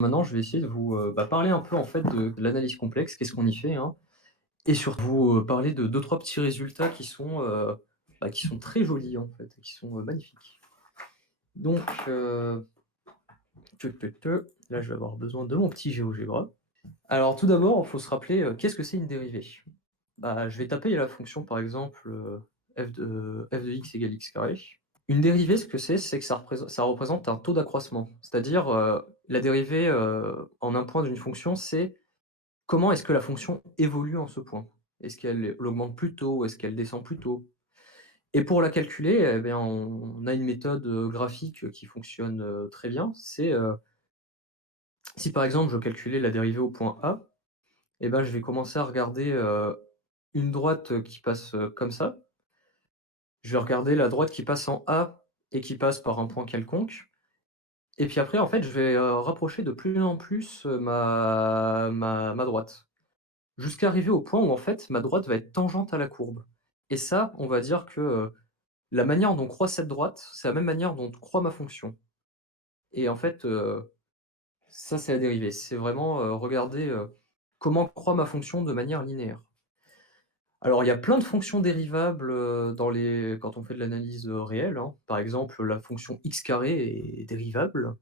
Maintenant, je vais essayer de vous, parler un peu en fait de l'analyse complexe, qu'est-ce qu'on y fait, hein? Et surtout vous, parler de 2-3 petits résultats qui sont très jolis en fait, qui sont, magnifiques. Donc, là je vais avoir besoin de mon petit GeoGebra. Alors tout d'abord, il faut se rappeler, qu'est-ce que c'est une dérivée? Bah, je vais taper la fonction par exemple, f de x égale x carré. Une dérivée, ce que c'est que ça représente un taux d'accroissement. C'est-à-dire, la dérivée, en un point d'une fonction, c'est comment est-ce que la fonction évolue en ce point? Est-ce qu'elle augmente plus tôt? Est-ce qu'elle descend plus tôt? Et pour la calculer, eh bien, on a une méthode, graphique, qui fonctionne, très bien. Si par exemple je calculais la dérivée au point A, et ben, je vais commencer à regarder, une droite, qui passe, comme ça. Je vais regarder la droite qui passe en A et qui passe par un point quelconque. Et puis après, en fait, je vais, rapprocher de plus en plus, ma droite. Jusqu'à arriver au point où en fait ma droite va être tangente à la courbe. Et ça, on va dire que, la manière dont croît cette droite, c'est la même manière dont croît ma fonction. Et en fait, ça c'est la dérivée. C'est vraiment, regarder, comment croît ma fonction de manière linéaire. Alors il y a plein de fonctions dérivables, quand on fait de l'analyse, réelle, hein. Par exemple, la fonction x carré est dérivable.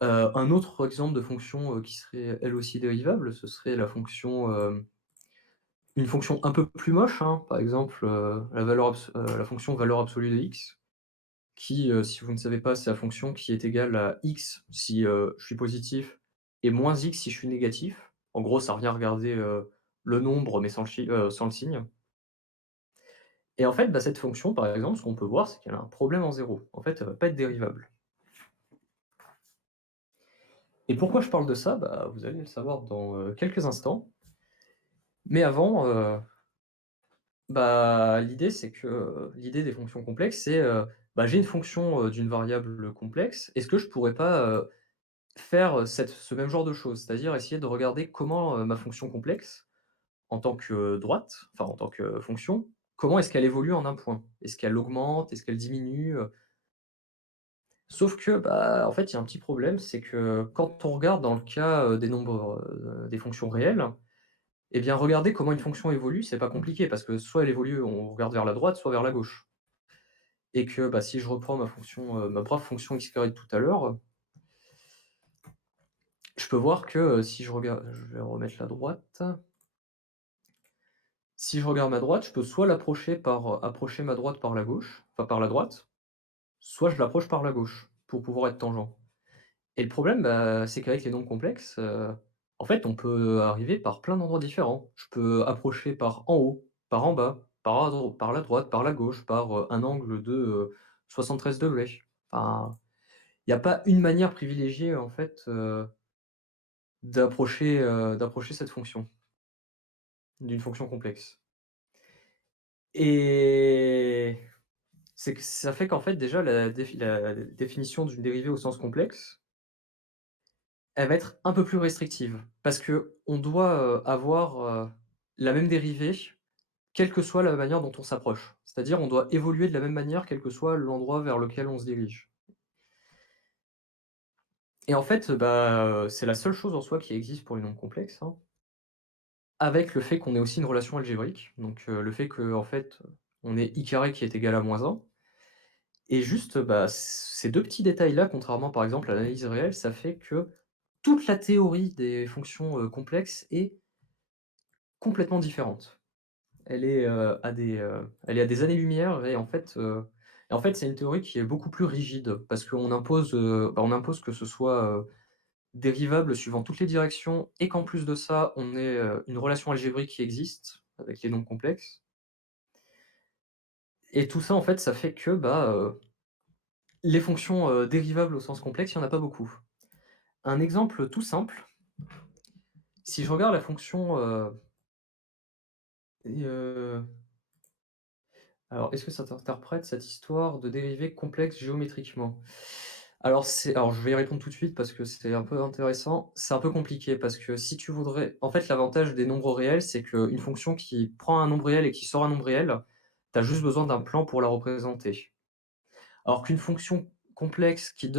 Un autre exemple de fonction, qui serait elle aussi dérivable, ce serait une fonction un peu plus moche, hein, par exemple, la fonction valeur absolue de x qui, si vous ne savez pas, c'est la fonction qui est égale à x si, je suis positif et moins x si je suis négatif. En gros, ça revient à regarder, le nombre mais sans le signe. Et en fait, bah, cette fonction, par exemple, ce qu'on peut voir, c'est qu'elle a un problème en zéro. En fait, elle va pas être dérivable. Et pourquoi je parle de ça? Bah, vous allez le savoir dans, quelques instants. Mais avant, l'idée, c'est que, l'idée des fonctions complexes, c'est, j'ai une fonction, d'une variable complexe. Est-ce que je pourrais pas, faire, ce même genre de choses? C'est-à-dire essayer de regarder comment, ma fonction complexe, en tant que droite, enfin en tant que fonction, comment est-ce qu'elle évolue en un point? Est-ce qu'elle augmente? Est-ce qu'elle diminue? Sauf que, en fait, il y a un petit problème, c'est que quand on regarde dans le cas, des nombres, des fonctions réelles, eh bien regarder comment une fonction évolue, c'est pas compliqué parce que soit elle évolue, on regarde vers la droite, soit vers la gauche. Et que, si je reprends ma brave fonction x carré de tout à l'heure, je peux voir que, si je regarde je vais remettre la droite. Si je regarde ma droite, je peux soit approcher ma droite par la gauche, enfin par la droite, soit je l'approche par la gauche pour pouvoir être tangent. Et le problème, c'est qu'avec les nombres complexes, en fait, on peut arriver par plein d'endroits différents. Je peux approcher par en haut, par en bas, par la droite, par la gauche, par, un angle de, 73°. Enfin, il y a pas une manière privilégiée en fait, d'approcher cette fonction, d'une fonction complexe. Et c'est que ça fait qu'en fait déjà la définition d'une dérivée au sens complexe, elle va être un peu plus restrictive. Parce qu'on doit, avoir, la même dérivée, quelle que soit la manière dont on s'approche. C'est-à-dire on doit évoluer de la même manière, quel que soit l'endroit vers lequel on se dirige. Et en fait, c'est la seule chose en soi qui existe pour les nombres complexes, hein. Avec le fait qu'on ait aussi une relation algébrique, donc le fait qu'en fait, on ait i carré qui est égal à -1 et juste, ces 2 petits détails-là, contrairement par exemple à l'analyse réelle, ça fait que toute la théorie des fonctions, complexes est complètement différente. Elle est à des années-lumière et en fait, c'est une théorie qui est beaucoup plus rigide parce on impose que ce soit, dérivable suivant toutes les directions et qu'en plus de ça, on ait, une relation algébrique qui existe avec les nombres complexes. Et tout ça, en fait, ça fait que, les fonctions, dérivables au sens complexe, il y en a pas beaucoup. Un exemple tout simple, si je regarde la fonction, et alors est-ce que ça t'interprète cette histoire de dérivée complexe géométriquement? Alors je vais y répondre tout de suite parce que c'est un peu intéressant. C'est un peu compliqué parce que si tu voudrais en fait, l'avantage des nombres réels, c'est qu'une fonction qui prend un nombre réel et qui sort un nombre réel, tu as juste besoin d'un plan pour la représenter. Alors qu'une fonction complexe qui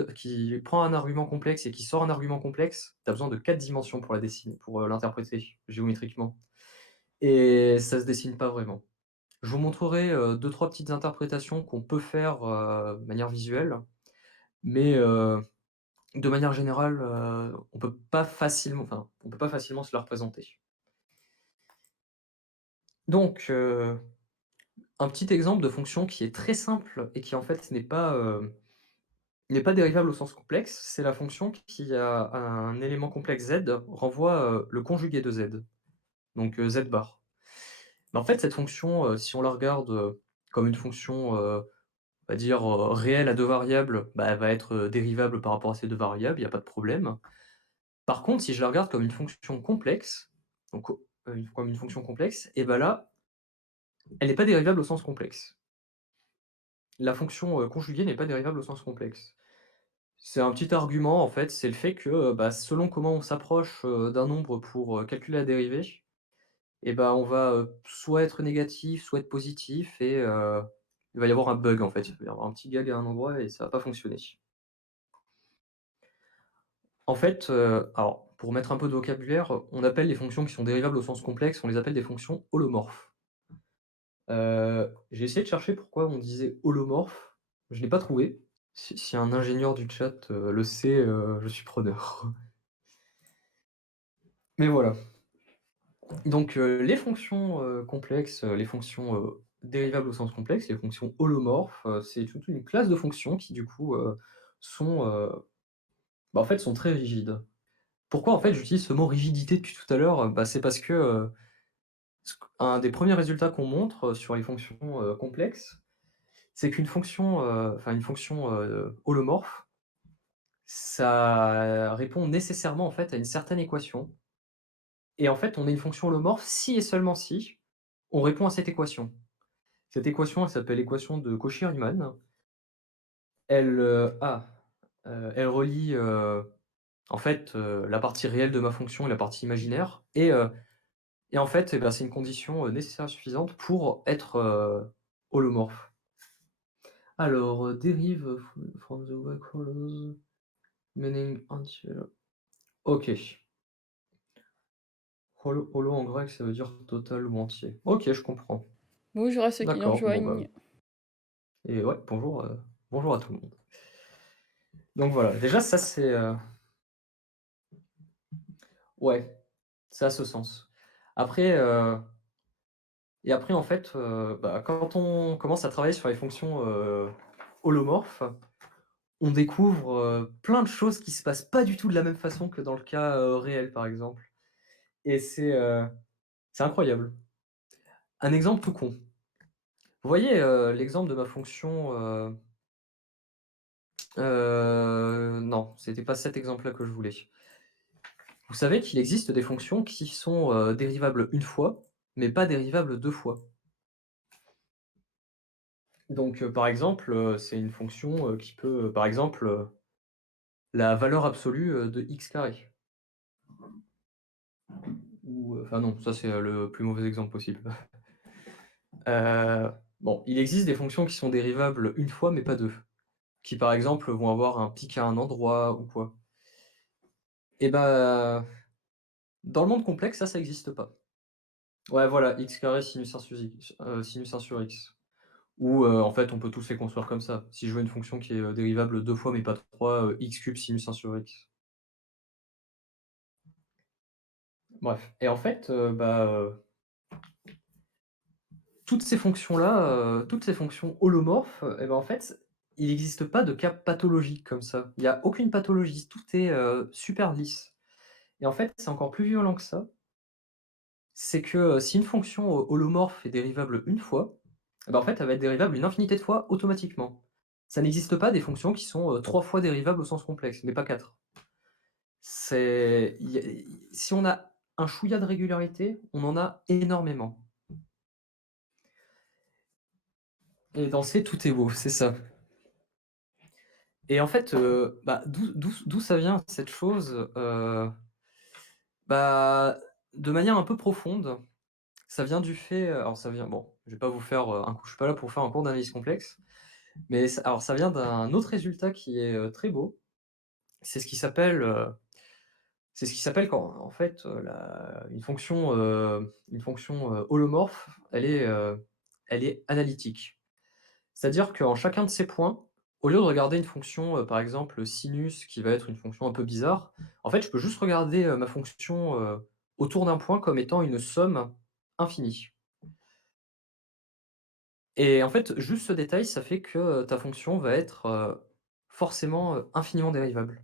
prend un argument complexe et qui sort un argument complexe, tu as besoin de 4 dimensions pour la dessiner, pour, l'interpréter géométriquement et ça se dessine pas vraiment. Je vous montrerai, 2-3 petites interprétations qu'on peut faire, de manière visuelle, mais, de manière générale, on peut pas facilement se la représenter. Donc, un petit exemple de fonction qui est très simple et qui en fait n'est pas dérivable au sens complexe, c'est la fonction qui a un élément complexe z renvoie, le conjugué de z, donc, z bar. Mais en fait cette fonction, si on la regarde, comme une fonction, on va dire, réelle à 2 variables, bah, elle va être, dérivable par rapport à ces 2 variables, il y a pas de problème. Par contre, si je la regarde comme une fonction complexe, donc, comme une fonction complexe et bah, là, elle n'est pas dérivable au sens complexe. La fonction, conjuguée n'est pas dérivable au sens complexe. C'est un petit argument en fait, c'est le fait que, bah, selon comment on s'approche, d'un nombre pour, calculer la dérivée et bah, on va, soit être négatif, soit être positif et il va y avoir un bug en fait. Il va y avoir un petit gag à un endroit et ça va pas fonctionner. En fait, alors pour mettre un peu de vocabulaire, on appelle les fonctions qui sont dérivables au sens complexe, on les appelle des fonctions holomorphes. J'ai essayé de chercher pourquoi on disait holomorphe, je l'ai pas trouvé. Si un ingénieur du chat, le sait, je suis preneur. Mais voilà. Donc, les fonctions, complexes, les fonctions, dérivables au sens complexe, les fonctions holomorphes, c'est toute une classe de fonctions qui du coup, sont, bah, en fait, sont très rigides. Pourquoi en fait j'utilise ce mot rigidité depuis tout à l'heure? Bah, c'est parce que, un des premiers résultats qu'on montre, sur les fonctions, complexes, c'est qu'une fonction, une fonction, holomorphe, ça répond nécessairement en fait à une certaine équation et en fait on a une fonction holomorphe si et seulement si on répond à cette équation. Cette équation, elle s'appelle l'équation de Cauchy-Riemann. Elle, elle relie, en fait, la partie réelle de ma fonction et la partie imaginaire et en fait, bah, c'est une condition, nécessaire et suffisante pour être, holomorphe. Alors, dérive from the way follows meaning until OK. Holo en grec, ça veut dire total ou entier. OK, je comprends. Bonjour à ceux qui nous D'accord, bon, bah rejoignent. et ouais, bonjour, bonjour à tout le monde. Donc voilà, déjà ça c'est, ouais, ça a ce sens. Après, en fait, bah, quand on commence à travailler sur les fonctions, holomorphes, on découvre, plein de choses qui se passent pas du tout de la même façon que dans le cas, réel, par exemple et c'est incroyable. Un exemple tout con. Vous voyez, l'exemple de ma fonction, non, c'était pas cet exemple-là que je voulais. Vous savez qu'il existe des fonctions qui sont, dérivables une fois, mais pas dérivables 2 fois. Donc, par exemple, c'est une fonction, qui peut, par exemple, la valeur absolue, de x². Ou, enfin non, ça c'est, le plus mauvais exemple possible. Bon, il existe des fonctions qui sont dérivables une fois, mais pas 2, qui par exemple vont avoir un pic à un endroit ou quoi. Et bah, dans le monde complexe, ça existe pas. Ouais, voilà, x² sinus 1 sur x, sinus 1 sur x. Ou, en fait, on peut tous les construire comme ça. Si je veux une fonction qui est, dérivable 2 fois mais pas 3, x³ sinus 1 sur x. Bref et en fait, bah, toutes ces fonctions-là, toutes ces fonctions holomorphes, et ben, en fait, il n'existe pas de cas pathologique comme ça. Il y a aucune pathologie, tout est, super lisse et en fait, c'est encore plus violent que ça. C'est que, si une fonction, holomorphe est dérivable une fois, et bah, en fait, elle va être dérivable une infinité de fois automatiquement. Ça n'existe pas des fonctions qui sont, 3 fois dérivables au sens complexe, mais pas 4. C'est il y a si on a un chouïa de régularité, on en a énormément et dans C, tout est beau, c'est ça et en fait, bah, d'où ça vient cette chose? Bah, de manière un peu profonde, ça vient du fait, alors ça vient bon, je vais pas vous faire, un coup je suis pas là pour faire un cours d'analyse complexe, Mais ça vient d'un autre résultat qui est, très beau. C'est ce qui s'appelle, c'est ce qui s'appelle quand en fait, la une fonction, holomorphe, elle est analytique. C'est-à-dire qu'en chacun de ces points, au lieu de regarder une fonction, par exemple, sinus qui va être une fonction un peu bizarre, en fait, je peux juste regarder, ma fonction, autour d'un point comme étant une somme infinie. Et en fait, juste ce détail, ça fait que, ta fonction va être, forcément, infiniment dérivable.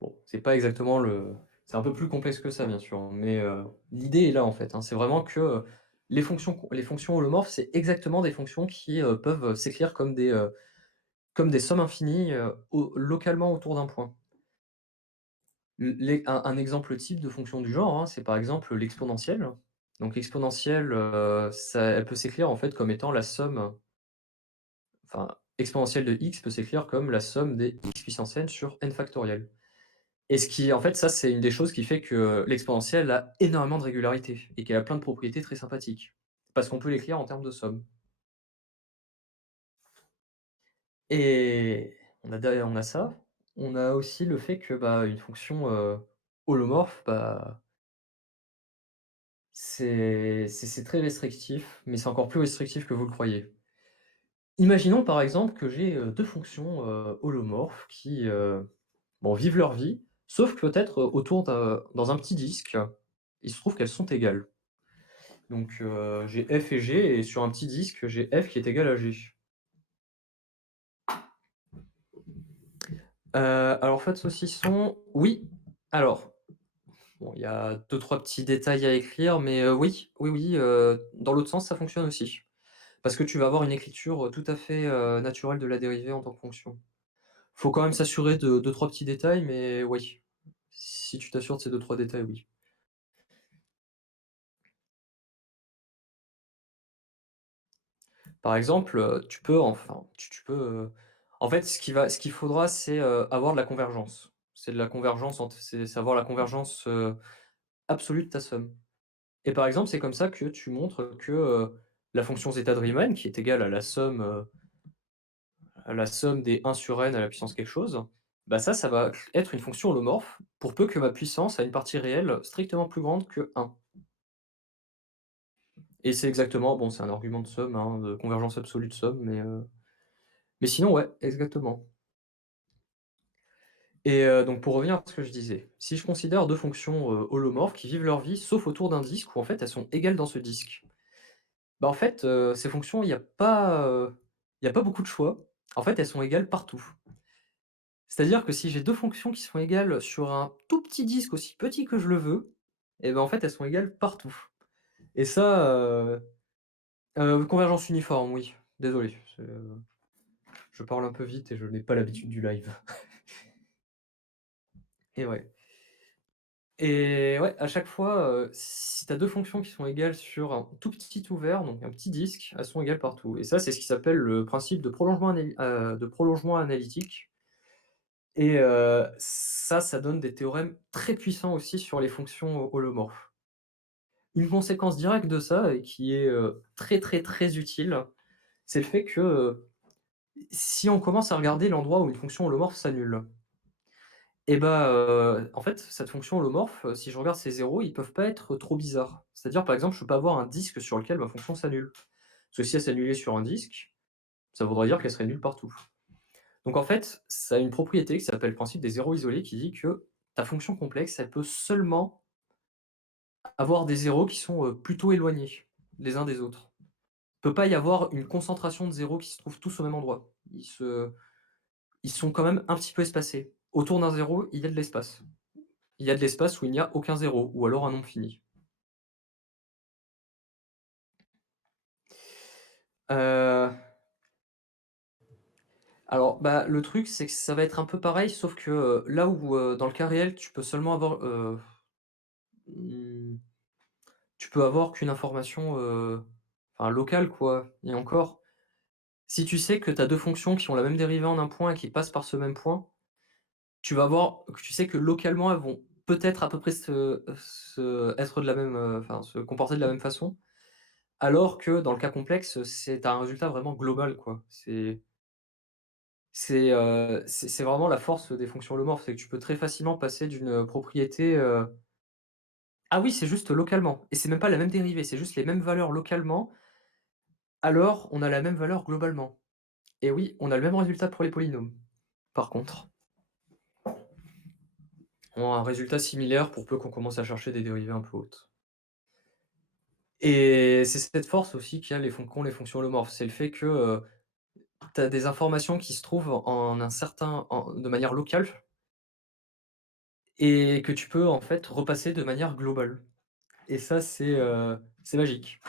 Bon, c'est pas exactement le c'est un peu plus complexe que ça, bien sûr, hein, mais, l'idée est là, en fait, hein. C'est vraiment que, les fonctions holomorphes, c'est exactement des fonctions qui, peuvent s'écrire comme des sommes infinies, au localement autour d'un point. Un exemple type de fonction du genre, hein, c'est par exemple l'exponentielle. Donc l'exponentielle, ça elle peut s'écrire en fait comme étant la somme enfin, exponentielle de x peut s'écrire comme la somme des x puissance n sur n factoriel. Et ce qui en fait, ça, c'est une des choses qui fait que l'exponentielle a énormément de régularité et qu'elle a plein de propriétés très sympathiques. Parce qu'on peut l'écrire en termes de somme. Et on a ça. On a aussi le fait que, bah, une fonction, holomorphe, bah, c'est très restrictif, mais c'est encore plus restrictif que vous le croyez. Imaginons par exemple que j'ai, 2 fonctions, holomorphes qui, bon, vivent leur vie, sauf que peut-être, autour dans un petit disque, il se trouve qu'elles sont égales. Donc, j'ai f et g et sur un petit disque, j'ai f qui est égal à g. Alors fat saucisson, oui. Alors, bon, il y a deux trois petits détails à écrire, mais, oui, oui, oui, dans l'autre sens, ça fonctionne aussi. Parce que tu vas avoir une écriture, tout à fait, naturelle de la dérivée en tant que fonction. Faut quand même s'assurer de deux trois petits détails, mais oui. Si tu t'assures de ces deux trois détails, oui. Par exemple, tu peux, en fait, ce qu'il faudra, c'est, avoir de la convergence. C'est de la convergence entre c'est avoir la convergence, absolue de ta somme. Et par exemple, c'est comme ça que tu montres que, la fonction zeta de Riemann, qui est égale à la somme des 1 sur n à la puissance quelque chose, bah, ça va être une fonction holomorphe pour peu que ma puissance a une partie réelle strictement plus grande que 1. Et c'est exactement bon, c'est un argument de somme, hein, de convergence absolue de somme, mais sinon, ouais, exactement. Et donc pour revenir à ce que je disais, si je considère 2 fonctions, holomorphes qui vivent leur vie sauf autour d'un disque où en fait elles sont égales dans ce disque, bah, en fait, ces fonctions, il y a pas beaucoup de choix. En fait, elles sont égales partout. C'est-à-dire que si j'ai 2 fonctions qui sont égales sur un tout petit disque aussi petit que je le veux, et ben, en fait, elles sont égales partout. Et ça, convergence uniforme, oui. Désolé, je parle un peu vite et je n'ai pas l'habitude du live. Et ouais. Et ouais, à chaque fois, si tu as 2 fonctions qui sont égales sur un tout petit ouvert, donc un petit disque, elles sont égales partout. Et ça, c'est ce qui s'appelle le principe de prolongement analytique. Et ça donne des théorèmes très puissants aussi sur les fonctions holomorphes. Une conséquence directe de ça et qui est, très, très, très utile, c'est le fait que, si on commence à regarder l'endroit où une fonction holomorphe s'annule, et bah, en fait, cette fonction holomorphe, si je regarde ces zéros, ils peuvent pas être trop bizarres. C'est-à-dire, par exemple, je peux pas avoir un disque sur lequel ma fonction s'annule. Parce que si elle s'annulait sur un disque, ça voudrait dire qu'elle serait nulle partout. Donc en fait, ça a une propriété qui s'appelle le principe des zéros isolés qui dit que ta fonction complexe, elle peut seulement avoir des zéros qui sont, plutôt éloignés les uns des autres. Il peut pas y avoir une concentration de zéros qui se trouvent tous au même endroit. Ils sont quand même un petit peu espacés. Autour d'un zéro, il y a de l'espace. Il y a de l'espace où il n'y a aucun zéro ou alors un nombre fini. Heu, alors, bah, le truc, c'est que ça va être un peu pareil, sauf que, là où, dans le cas réel, tu peux seulement avoir, mmh, tu peux avoir qu'une information, enfin locale quoi et encore, si tu sais que tu as 2 fonctions qui ont la même dérivée en un point et qui passent par ce même point, tu sais que localement, elles vont peut-être à peu près être de la même, enfin se comporter de la même façon. Alors que dans le cas complexe, tu un résultat vraiment global, quoi. C'est vraiment la force des fonctions holomorphes, c'est que tu peux très facilement passer d'une propriété, ah oui, c'est juste localement et c'est même pas la même dérivée, c'est juste les mêmes valeurs localement, alors on a la même valeur globalement et oui, on a le même résultat pour les polynômes. Par contre, on a un résultat similaire pour peu qu'on commence à chercher des dérivées un peu hautes et c'est cette force aussi qu'il y a qu'ont les fonctions holomorphes. C'est le fait que, tu as des informations qui se trouvent en un certain de manière locale et que tu peux en fait repasser de manière globale et ça c'est magique.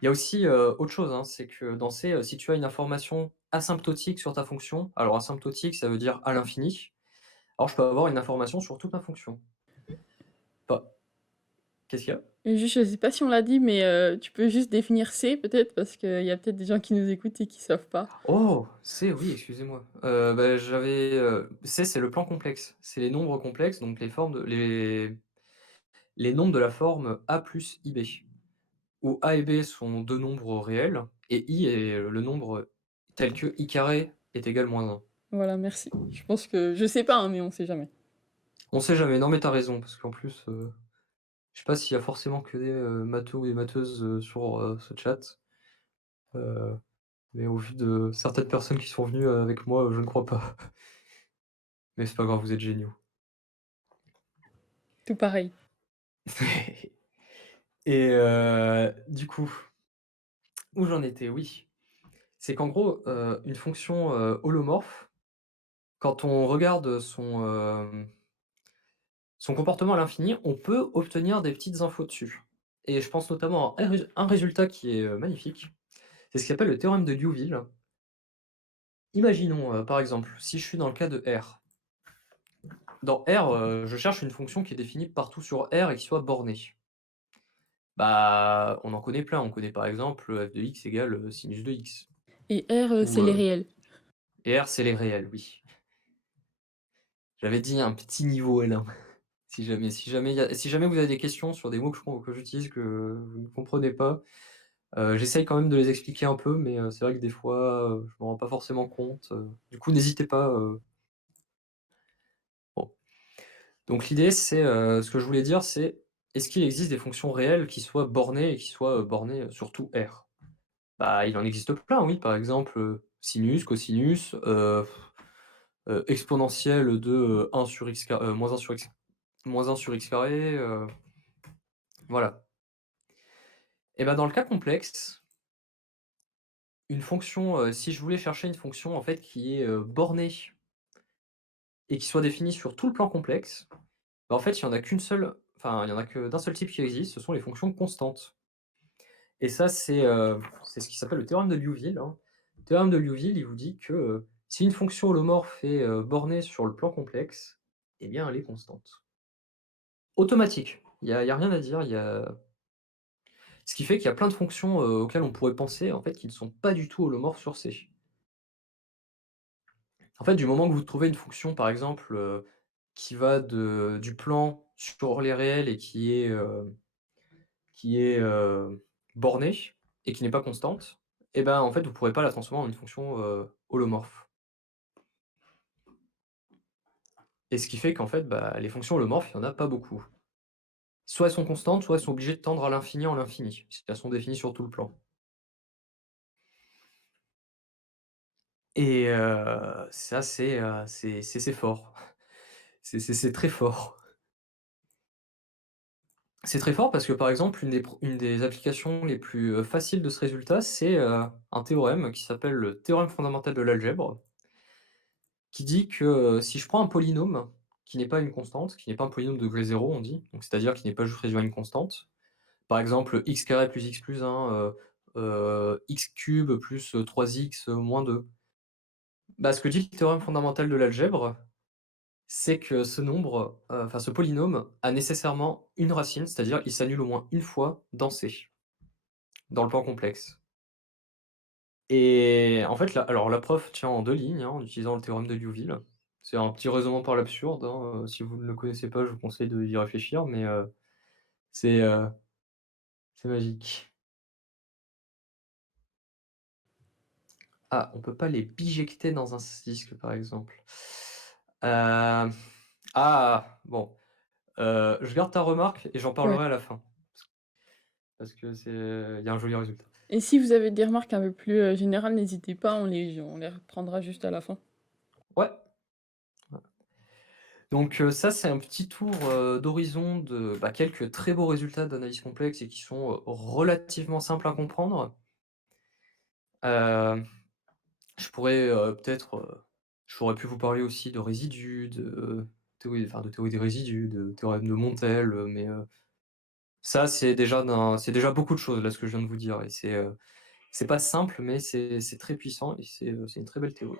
Il y a aussi, autre chose, hein, c'est que dans C, si tu as une information asymptotique sur ta fonction, alors asymptotique, ça veut dire à l'infini. Alors je peux avoir une information sur toute ma fonction. Pas qu'est-ce qu'il y a? Et juste, je sais pas si on l'a dit, mais tu peux juste définir C peut-être? Parce qu'il y a peut-être des gens qui nous écoutent et qui savent pas. Oh! C, oui, excusez-moi. Bah, C, c'est le plan complexe. C'est les nombres complexes, donc les nombres de la forme A plus IB, où A et B sont 2 nombres réels et I est le nombre tel que I² est égal -1. Voilà, merci. Je pense que je sais pas, hein, mais on sait jamais. On sait jamais. Non, mais tu as raison parce qu'en plus, je sais pas s'il y a forcément que des, matheux ou des matheuses, sur, ce chat, heu, mais au vu de certaines personnes qui sont venues, avec moi, je ne crois pas. Mais c'est pas grave, vous êtes géniaux. Tout pareil. Et du coup, où j'en étais? Oui, c'est qu'en gros, une fonction, holomorphe, quand on regarde son comportement à l'infini, on peut obtenir des petites infos dessus. Et je pense notamment à un résultat qui est, magnifique, c'est ce qu'il appelle le théorème de Liouville. Imaginons, par exemple, si je suis dans le cas de R. Dans R, je cherche une fonction qui est définie partout sur R et qui soit bornée. Bah, on en connaît plein. On connaît par exemple, f de x égale, sinus de x Et R, ou, c'est les réels. et R, c'est les réels, oui. J'avais dit un petit niveau L1. Si jamais vous avez des questions sur des mots que j'utilise, que vous ne comprenez pas, j'essaye quand même de les expliquer un peu, mais c'est vrai que des fois, je m'en rends pas forcément compte, du coup n'hésitez pas, bon. Donc l'idée c'est, ce que je voulais dire c'est, est-ce qu'il existe des fonctions réelles qui soient bornées et qui soient, bornées, sur tout R? Bah, il en existe plein, oui, par exemple, sinus, cosinus, exponentielle de, 1 sur x ca moins 1 sur x moins 1 sur x carré, voilà. Et ben dans le cas complexe, une fonction, si je voulais chercher une fonction en fait qui est, bornée et qui soit définie sur tout le plan complexe, bah, en fait, il y en a qu'une seule, enfin, il y en a que d'un seul type qui existe, ce sont les fonctions constantes. Et ça, c'est ce qui s'appelle le théorème de Liouville, hein. Le théorème de Liouville, il vous dit que, si une fonction holomorphe est, bornée sur le plan complexe, eh bien, elle est constante. Automatique. Il y a rien à dire, il y a ce qui fait qu'il y a plein de fonctions, auxquelles on pourrait penser, en fait, qui ne sont pas du tout holomorphes sur C. En fait, du moment que vous trouvez une fonction, par exemple, qui va du plan sur les réels et qui est bornée et qui n'est pas constante, et ben, en fait, vous pourrez pas la transformer en une fonction, holomorphe. Et ce qui fait qu'en fait, bah, les fonctions holomorphes, il y en a pas beaucoup. Soit elles sont constantes, soit elles sont obligées de tendre à l'infini en l'infini, si elles sont définies sur tout le plan. Et ça, c'est fort. C'est très fort. C'est très fort parce que, par exemple, une des applications les plus, faciles de ce résultat, c'est, un théorème qui s'appelle le théorème fondamental de l'algèbre, qui dit que, si je prends un polynôme qui n'est pas une constante, qui n'est pas un polynôme de degré 0 on dit, donc c'est-à-dire qui n'est pas juste réduit à une constante, par exemple x² plus x plus 1, x³ plus, 3x moins 2. Bah, ce que dit le théorème fondamental de l'algèbre, c'est que ce nombre, enfin ce polynôme a nécessairement une racine, c'est-à-dire il s'annule au moins une fois dans C, dans le plan complexe. Et en fait, la preuve tient en 2 lignes, hein, en utilisant le théorème de Liouville. C'est un petit raisonnement par l'absurde, hein, si vous ne le connaissez pas, je vous conseille d'y réfléchir, mais c'est magique. Ah, on peut pas les bijecter dans un disque, par exemple. Hem, ah! Bon, je garde ta remarque et j'en Ouais. parlerai à la fin. Parce que c'est il y a un joli résultat. Et si vous avez des remarques un peu plus, générales, n'hésitez pas, on les reprendra juste à la fin. Ouais, ouais. Donc ça, c'est un petit tour, d'horizon de, bah, quelques très beaux résultats d'analyse complexe et qui sont, relativement simples à comprendre. Hem, je pourrais, peut-être, j'aurais pu vous parler aussi de résidus, de de théorie des résidus, de théorème de Montel, mais ça, c'est déjà beaucoup de choses là, ce que je viens de vous dire et c'est pas simple, mais c'est très puissant et c'est une très belle théorie.